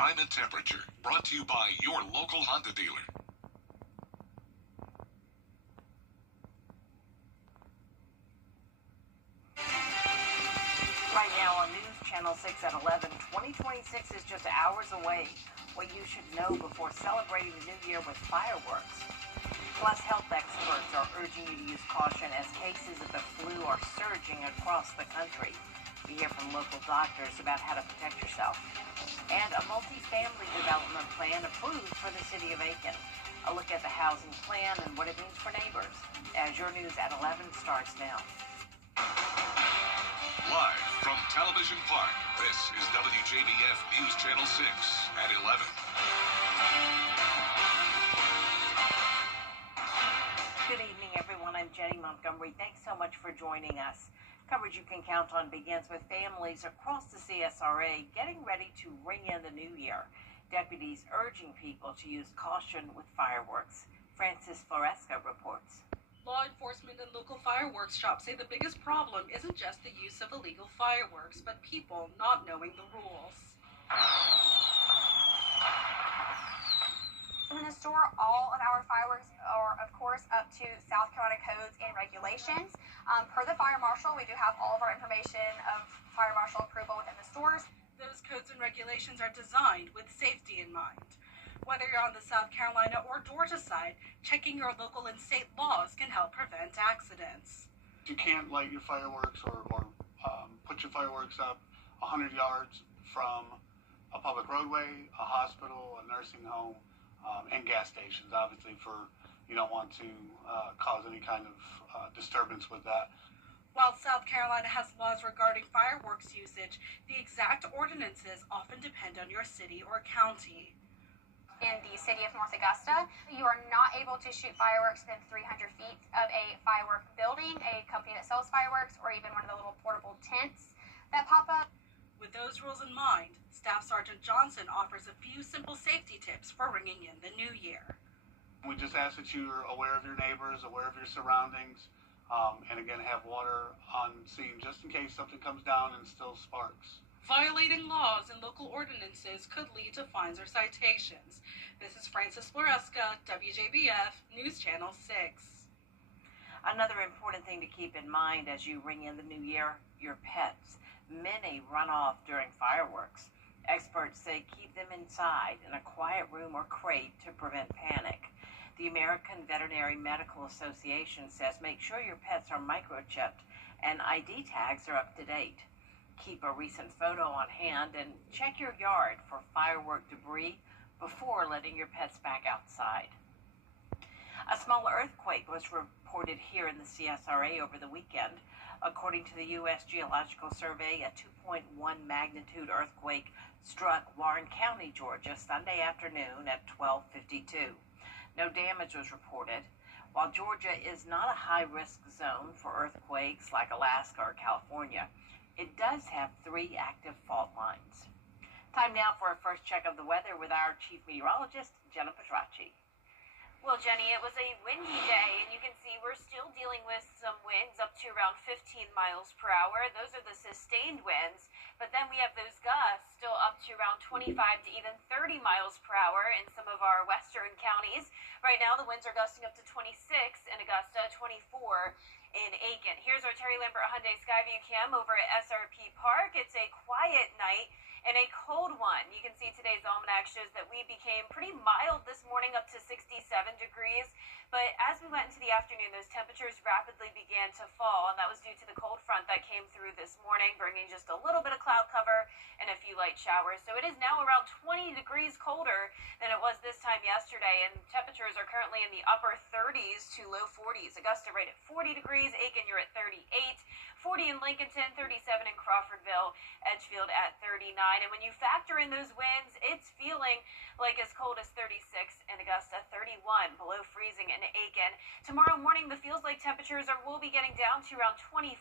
time and temperature. Brought to you by your local Honda dealer. Right now on News Channel 6 at 11, 2026 is just hours away. What you should know before celebrating the new year with fireworks. Plus, health experts are urging you to use caution as cases of the flu are surging across the country. We hear from local doctors about how to protect yourself. And a multi-family development plan approved for the city of Aiken. A look at the housing plan and what it means for neighbors. As your news at 11 starts now. Live from Television Park, this is WJBF News Channel 6 at 11. Good evening, everyone. I'm Jenny Montgomery. Thanks so much for joining us. Coverage you can count on begins with families across the CSRA getting ready to ring in the new year. Deputies urging people to use caution with fireworks. Francis Floresca reports. Law enforcement and local fireworks shops say the biggest problem isn't just the use of illegal fireworks, but people not knowing the rules. In the store, all of our fireworks are, of course, up to South Carolina codes and regulations. Per the fire marshal, we do have all of our information of fire marshal approval within the stores. Those codes and regulations are designed with safety in mind. Whether you're on the South Carolina or Georgia side, checking your local and state laws can help prevent accidents. You can't light your fireworks or put your fireworks up 100 yards from a public roadway, a hospital, a nursing home, and gas stations. Obviously, you don't want to cause any kind of disturbance with that. While South Carolina has laws regarding fireworks usage, the exact ordinances often depend on your city or county. In the city of North Augusta, you are not able to shoot fireworks within 300 feet of a firework building, a company that sells fireworks, or even one of the little portable tents that pop up. With those rules in mind, Staff Sergeant Johnson offers a few simple safety tips for ringing in the new year. We just ask that you're aware of your neighbors, aware of your surroundings, and again, have water on scene just in case something comes down and still sparks. Violating laws and local ordinances could lead to fines or citations. This is Francis Floresca, WJBF News Channel 6. Another important thing to keep in mind as you ring in the new year, your pets. Many run off during fireworks. Experts say keep them inside in a quiet room or crate to prevent panic. The American Veterinary Medical Association says make sure your pets are microchipped and ID tags are up to date. Keep a recent photo on hand and check your yard for firework debris before letting your pets back outside. A small earthquake was reported here in the CSRA over the weekend. According to the U.S. Geological Survey, a 2.1 magnitude earthquake struck Warren County, Georgia, Sunday afternoon at 12:52. No damage was reported. While Georgia is not a high-risk zone for earthquakes like Alaska or California, it does have 3 active fault lines. Time now for a first check of the weather with our chief meteorologist, Jenna Petracci. Well, Jenny, it was a windy day, and you can see we're still dealing with some winds up to around 15 miles per hour. Those are the sustained winds, but then we have those gusts still up to around 25 to even 30 miles per hour in some of our western counties. Right now, the winds are gusting up to 26 in Augusta, 24 in Aiken. Here's our Terry Lambert Hyundai Skyview Cam over at SRP Park. It's a quiet night and a cold one. You can see today's almanac shows that we became pretty mild this morning, up to 67 degrees. But as we went into the afternoon, those temperatures rapidly began to fall, and that was due to the cold front that came through this morning, bringing just a little bit of cloud cover and a few light showers. So it is now around 20 degrees colder than it was this time yesterday, and temperatures are currently in the upper 30s to low 40s. Augusta right at 40 degrees, Aiken, you're at 38, 40 in Lincolnton, 37 in Crawfordville, Edgefield at 39. And when you factor in those winds, it's feeling like as cold as 36 in Augusta, 31 below freezing in Aiken. Tomorrow morning, the feels like temperatures will be getting down to around 24,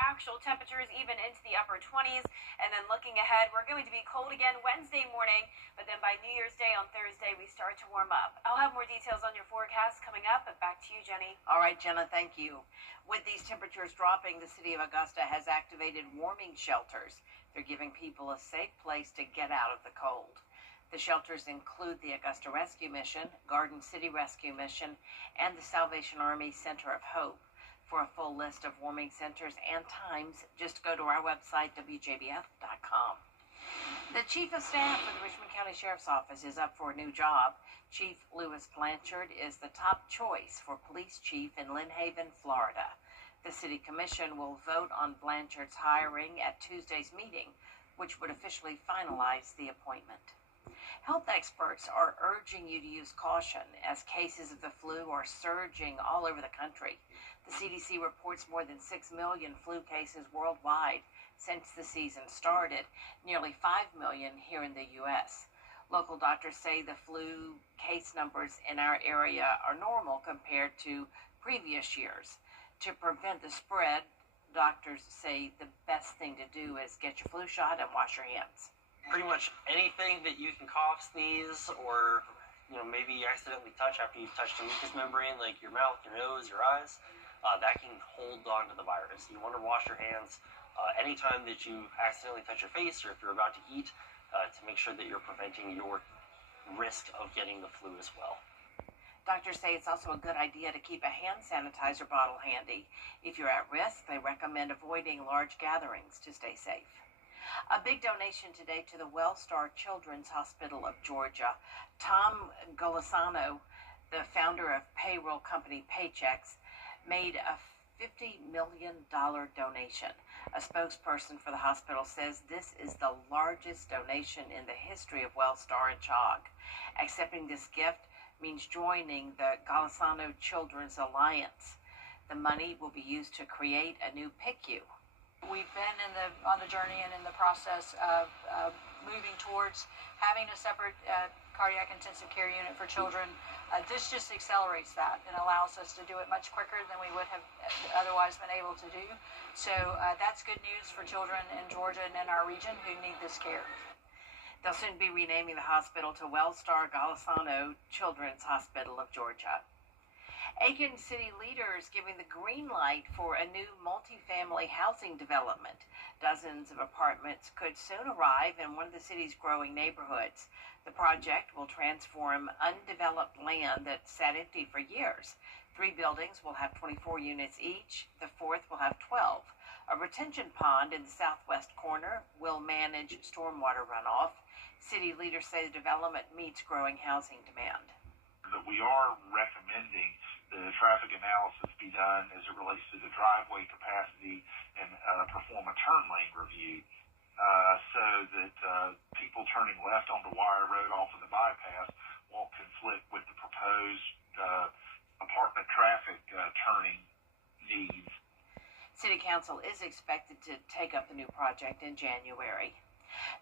actual temperatures even into the upper 20s. And then looking ahead, we're going to be cold again Wednesday morning, but then by New Year's Day on Thursday, we start to warm up. I'll have more details on your forecast coming up, but back to you, Jenny. All right, Jenna, thank you. With these temperatures dropping, the city of Augusta has activated warming shelters. They're giving people a safe place to get out of the cold. The shelters include the Augusta Rescue Mission, Garden City Rescue Mission, and the Salvation Army Center of Hope. For a full list of warming centers and times, just go to our website, WJBF.com. The Chief of Staff for the Richmond County Sheriff's Office is up for a new job. Chief Lewis Blanchard is the top choice for police chief in Lynn Haven, Florida. The City Commission will vote on Blanchard's hiring at Tuesday's meeting, which would officially finalize the appointment. Health experts are urging you to use caution as cases of the flu are surging all over the country. The CDC reports more than 6 million flu cases worldwide since the season started, nearly 5 million here in the U.S. Local doctors say the flu case numbers in our area are normal compared to previous years. To prevent the spread, doctors say the best thing to do is get your flu shot and wash your hands. Pretty much anything that you can cough, sneeze, or maybe you accidentally touch after you've touched a mucous membrane, like your mouth, your nose, your eyes, that can hold on to the virus. You want to wash your hands anytime that you accidentally touch your face or if you're about to eat to make sure that you're preventing your risk of getting the flu as well. Doctors say it's also a good idea to keep a hand sanitizer bottle handy. If you're at risk, they recommend avoiding large gatherings to stay safe. A big donation today to the WellStar Children's Hospital of Georgia. Tom Golisano, the founder of payroll company Paychecks, made a $50 million donation. A spokesperson for the hospital says this is the largest donation in the history of WellStar and CHOG. Accepting this gift means joining the Golisano Children's Alliance. The money will be used to create a new PICU. We've been on the journey and in the process of moving towards having a separate cardiac intensive care unit for children. This just accelerates that and allows us to do it much quicker than we would have otherwise been able to do. So that's good news for children in Georgia and in our region who need this care. They'll soon be renaming the hospital to WellStar Golisano Children's Hospital of Georgia. Aiken City leaders giving the green light for a new multifamily housing development. Dozens of apartments could soon arrive in one of the city's growing neighborhoods. The project will transform undeveloped land that sat empty for years. 3 buildings will have 24 units each. The fourth will have 12. A retention pond in the southwest corner will manage stormwater runoff. City leaders say the development meets growing housing demand. But we are recommending the traffic analysis be done as it relates to the driveway capacity and perform a turn lane review so that people turning left on the Wire Road off of the bypass won't conflict with the proposed apartment traffic turning needs. City Council is expected to take up the new project in January.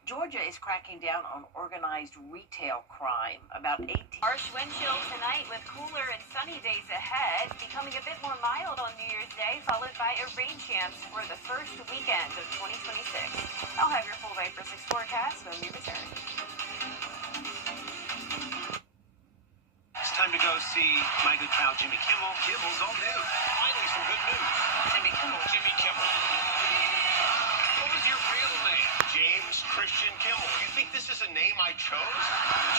Georgia is cracking down on organized retail crime. About 18. Harsh wind chills tonight with cooler and sunny days ahead, becoming a bit more mild on New Year's Day, followed by a rain chance for the first weekend of 2026. I'll have your full day for 6 forecast when we return. It's time to go see my good pal Jimmy Kimmel. Kimmel's all new. Finally, some good news. Jimmy Kimmel. Jimmy Kimmel. What was your real name? James Christian Kimmel. You think this is a name I chose?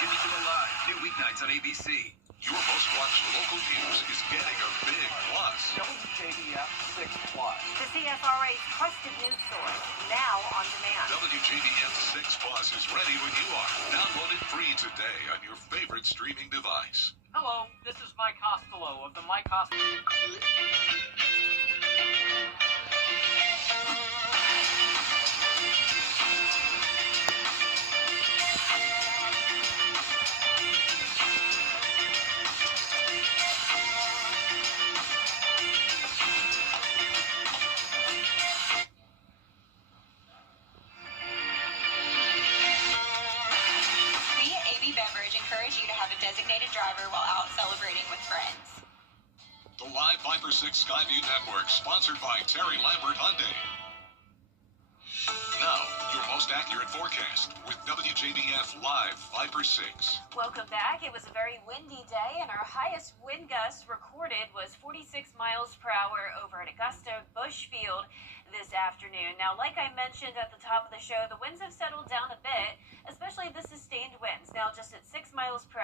Jimmy Kimmel Live, new weeknights on ABC. Your most watched local news is getting a big plus. WJBF 6 Plus. The CFRA's trusted news source, now on demand. WJBF 6 Plus is ready when you are. Download it free today on your favorite streaming device. Hello, this is Mike Costello of the Mike Costello. Encourage you to have a designated driver while out celebrating with friends. The Live Viper 6 Skyview Network, sponsored by Terry Lambert Hyundai. Now, your most accurate forecast with WJBF Live Viper 6. Welcome back. It was a very windy day, and our highest wind gust recorded was 46 miles per hour over at Augusta Bushfield this afternoon. Now, like I mentioned at the top of the show, the winds have settled down a bit, especially the sustained winds. Now,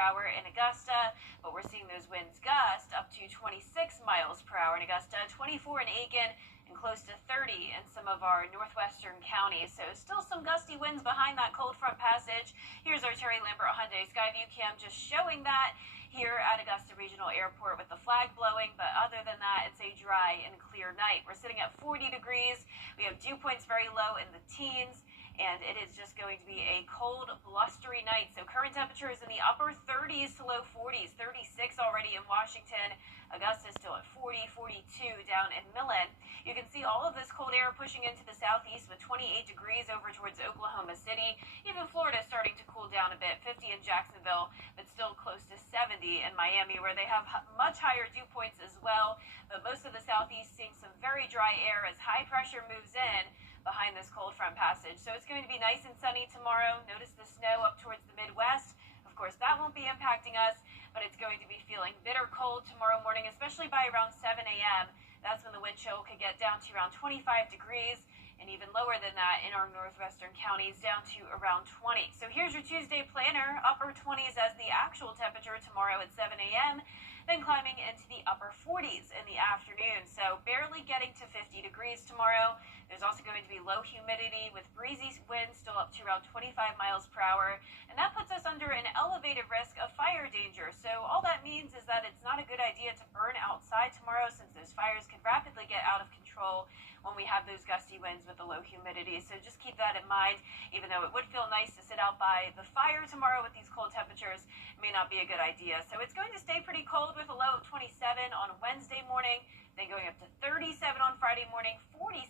hour in Augusta, but we're seeing those winds gust up to 26 miles per hour in Augusta, 24 in Aiken, and close to 30 in some of our northwestern counties. So still some gusty winds behind that cold front passage. Here's our Terry Lambert Hyundai Skyview cam just showing that here at Augusta Regional Airport with the flag blowing, but other than that, it's a dry and clear night. We're sitting at 40 degrees. We have dew points very low in the teens, and it is just going to be a cold, blustery night. So current temperatures in the upper 30s to low 40s, 36 already in Washington. Augusta is still at 40, 42 down in Millen. You can see all of this cold air pushing into the southeast with 28 degrees over towards Oklahoma City. Even Florida is starting to cool down a bit, 50 in Jacksonville, but still close to 70 in Miami, where they have much higher dew points as well. But most of the southeast seeing some very dry air as high pressure moves in behind this cold front passage. So it's going to be nice and sunny tomorrow. Notice the snow up towards the Midwest. Of course, that won't be impacting us, but it's going to be feeling bitter cold tomorrow morning, especially by around 7 a.m. That's when the wind chill could get down to around 25 degrees, and even lower than that in our northwestern counties, down to around 20. So here's your Tuesday planner, upper 20s as the actual temperature tomorrow at 7 a.m., then climbing into the upper 40s in the afternoon. So barely getting to 50 degrees tomorrow. There's also going to be low humidity with breezy winds still up to around 25 miles per hour. And that puts us under an elevated risk of fire danger. So all that means is that it's not a good idea to burn outside tomorrow, since those fires could rapidly get out of control when we have those gusty winds with the low humidity. So just keep that in mind. Even though it would feel nice to sit out by the fire tomorrow with these cold temperatures, it may not be a good idea. So it's going to stay pretty cold with a low of 27 on Wednesday morning, then going up to 37 on Friday morning, 47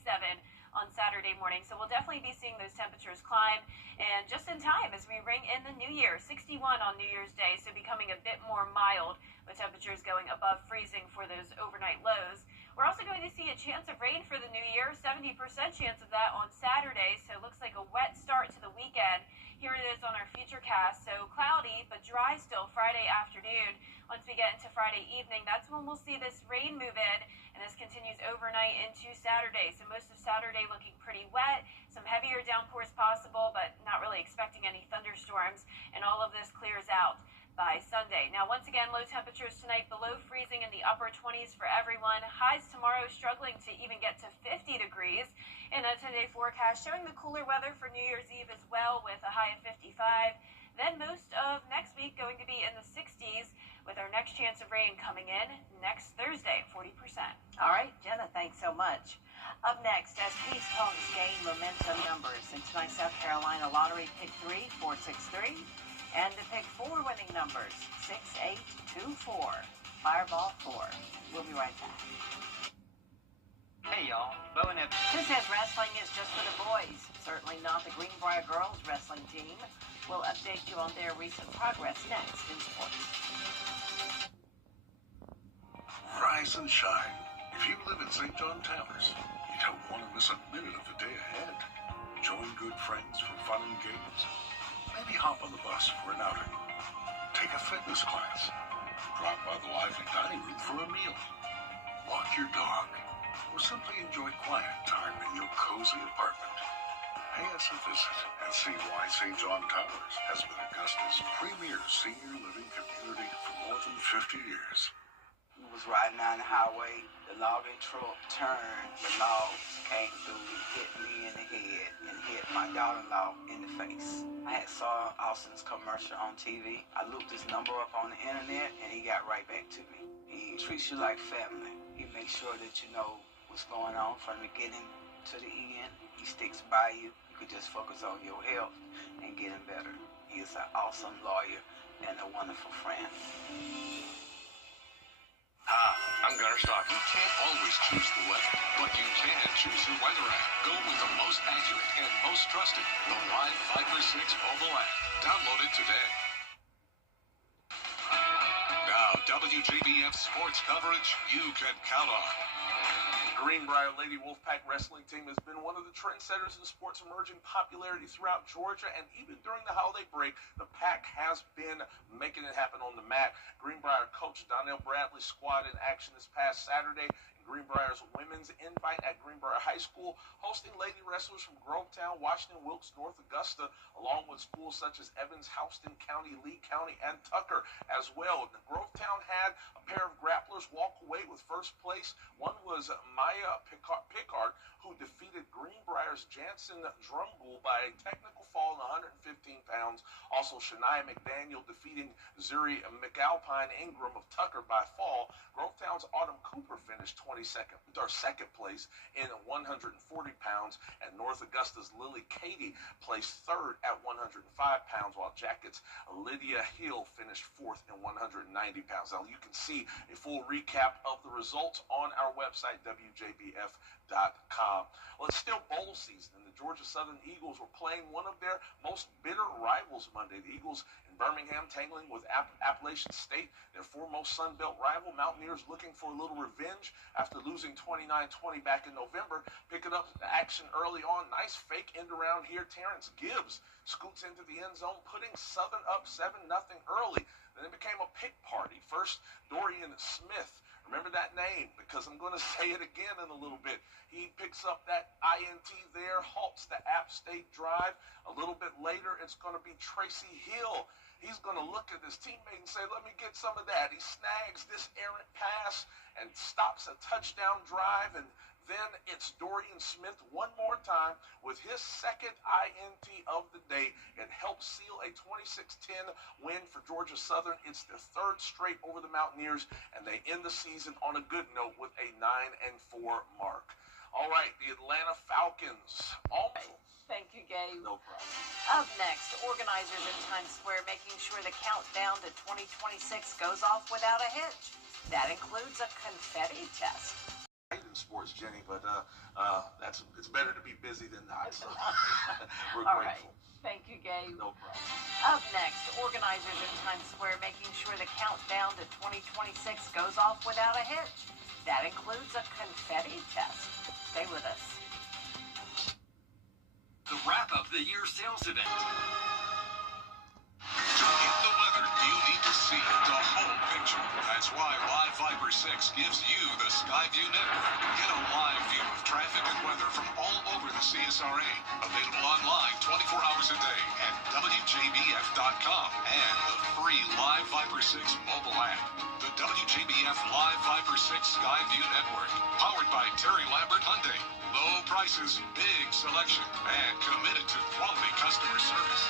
on Saturday morning. So we'll definitely be seeing those temperatures climb, and just in time as we ring in the new year, 61 on New Year's Day, so becoming a bit more mild with temperatures going above freezing for those overnight lows. We're also going to see a chance of rain for the new year, 70% chance of that on Saturday, so it looks like a wet start to the weekend. Here it is on our futurecast, so cloudy but dry still Friday afternoon. Once we get into Friday evening, that's when we'll see this rain move in, and this continues overnight into Saturday. So most of Saturday looking pretty wet, some heavier downpours possible, but not really expecting any thunderstorms, and all of this clears out by Sunday. Now, once again, low temperatures tonight below freezing in the upper 20s for everyone. Highs tomorrow struggling to even get to 50 degrees. In a 10-day forecast showing the cooler weather for New Year's Eve as well, with a high of 55. Then most of next week going to be in the 60s, with our next chance of rain coming in next Thursday at 40%. All right, Jenna, thanks so much. Up next, as Peace Talks gain momentum numbers in tonight's South Carolina Lottery Pick 3, 463. And the Pick 4 winning numbers, 6824, Fireball 4. We'll be right back. Hey y'all, Bo and Evan. Who says wrestling is just for the boys? Certainly not the Greenbrier girls wrestling team. We'll update you on their recent progress next in sports. Rise and shine. If you live in St. John Towers, you don't want to miss a minute of the day ahead. Join good friends for fun and games. Maybe hop on the bus for an outing. Take a fitness class. Drop by the lively dining room for a meal. Walk your dog. Or simply enjoy quiet time in your cozy apartment. Pay us a visit and see why St. John Towers has been Augusta's premier senior living community for more than 50 years. We was riding down the highway, the logging truck turned, the logs came through, hit me in the head, and hit my daughter-in-law in the face. I had saw Austin's commercial on TV. I looked his number up on the internet, and he got right back to me. He treats you like family. He makes sure that you know what's going on from the beginning to the end. He sticks by you. You could just focus on your health and getting better. He is an awesome lawyer and a wonderful friend. Hi, I'm Gunnar Stock. You can't always choose the weather, but you can choose your weather app. Go with the most accurate and most trusted, the Live 5/6 mobile app. Download it today. Now, WJBF sports coverage you can count on. Greenbrier Lady Wolfpack wrestling team has been one of the trendsetters in sports emerging popularity throughout Georgia and even during the holiday break. break. The Pack has been making it happen on the mat. Greenbrier coach Donnell Bradley's squad in action this past Saturday. Greenbrier's women's invite at Greenbrier High School, hosting lady wrestlers from Grovetown, Washington, Wilkes, North Augusta, along with schools such as Evans, Houston County, Lee County, and Tucker as well. The Grovetown had a pair of grapplers walk away with first place. One was Maya Pickard, who defeated Greenbrier's Jansen Drumbull by a technical fall in 115 pounds. Also, Shania McDaniel defeating Zuri McAlpine Ingram of Tucker by fall. Grovetown's Autumn Cooper finished second place in 140 pounds, and North Augusta's Lily Cady placed third at 105 pounds, while Jackets' Lydia Hill finished fourth in 190 pounds. Now, you can see a full recap of the results on our website, WJBF.com. Well, it's still bowl season, and the Georgia Southern Eagles were playing one of their most bitter rivals Monday. The Eagles in Birmingham tangling with Appalachian State, their foremost Sun Belt rival. Mountaineers looking for a little revenge after losing 29-20 back in November. Picking up the action early on. Nice fake end around here. Terrence Gibbs scoots into the end zone, putting Southern up 7-0 early. Then it became a pick party. First, Dorian Smith. Remember that name, because I'm going to say it again in a little bit. He picks up that INT there, halts the App State drive. A little bit later, it's going to be Tracy Hill. He's going to look at his teammate and say, let me get some of that. He snags this errant pass and stops a touchdown drive, and then it's Dorian Smith one more time with his second INT of the day. It helps seal a 26-10 win for Georgia Southern. It's their third straight over the Mountaineers, and they end the season on a good note with a 9-4 mark. All right, the Atlanta Falcons. Thank you, Gabe. No problem. Up next, organizers in Times Square making sure the countdown to 2026 goes off without a hitch. That includes a confetti test. In sports, Jenny, but it's better to be busy than not. So we're All grateful. right. Thank you, Gabe. No problem. Up next, organizers in Times Square making sure the countdown to 2026 goes off without a hitch. That includes a confetti test. Stay with us. The wrap-up the year sales event. To get the weather, you need to see the whole picture. That's why Live Viper 6 gives you the Skyview network. Get a live view of traffic and weather from all over the CSRA. Available online 24 hours a day at WJBF.com and the free Live Viper 6 mobile app. The WJBF Live Viper 6 Skyview network. Powered by Terry Lambert Hyundai. Low prices, big selection, and committed to quality customer service.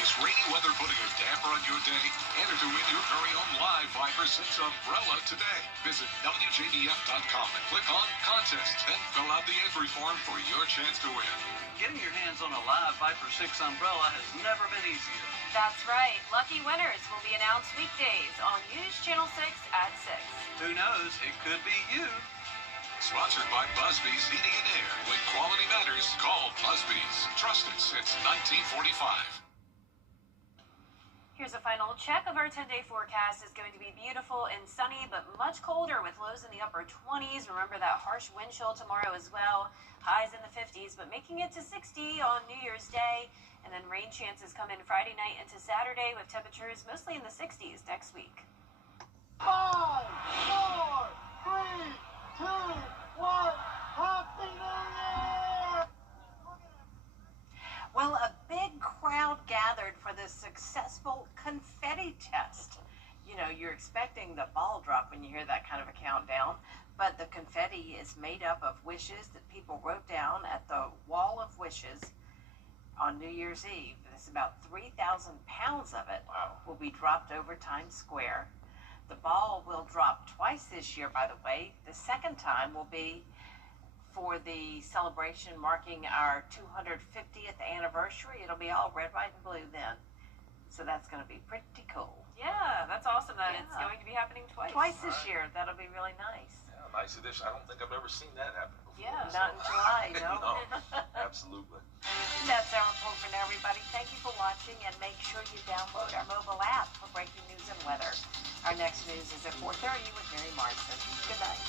Is rainy weather putting a damper on your day? Enter to win your very own Live Viper 6 umbrella today. Visit WJBF.com and click on Contests. Then fill out the entry form for your chance to win. Getting your hands on a Live Viper 6 umbrella has never been easier. That's right. Lucky winners will be announced weekdays on News Channel 6 at 6. Who knows? It could be you. Sponsored by Busby's Heating and Air. When quality matters, call Busby's. Trusted since 1945. Here's a final check of our 10-day forecast. It's going to be beautiful and sunny, but much colder with lows in the upper 20s. Remember that harsh wind chill tomorrow as well. Highs in the 50s, but making it to 60 on New Year's Day. And then rain chances come in Friday night into Saturday with temperatures mostly in the 60s next week. 5, 4, 3, 2, 1. Happy New Year! Well, a big crowd gathered for the successful confetti test. You know, you're expecting the ball drop when you hear that kind of a countdown, but the confetti is made up of wishes that people wrote down at the Wall of Wishes on New Year's Eve. There's about 3,000 pounds of it will be dropped over Times Square. The ball will drop twice this year, by the way. The second time will be for the celebration marking our 250th anniversary. It'll be all red, white, and blue then. So that's going to be pretty cool. Yeah, that's awesome that it's going to be happening twice. Twice this year. That'll be really nice. Yeah, nice addition. I don't think I've ever seen that happen before. Yeah, not in July, no. No, absolutely. That's our report for now, everybody. Thank you for watching, and make sure you download our mobile app for breaking news and weather. Our next news is at 4:30 with Mary Marston. Good night.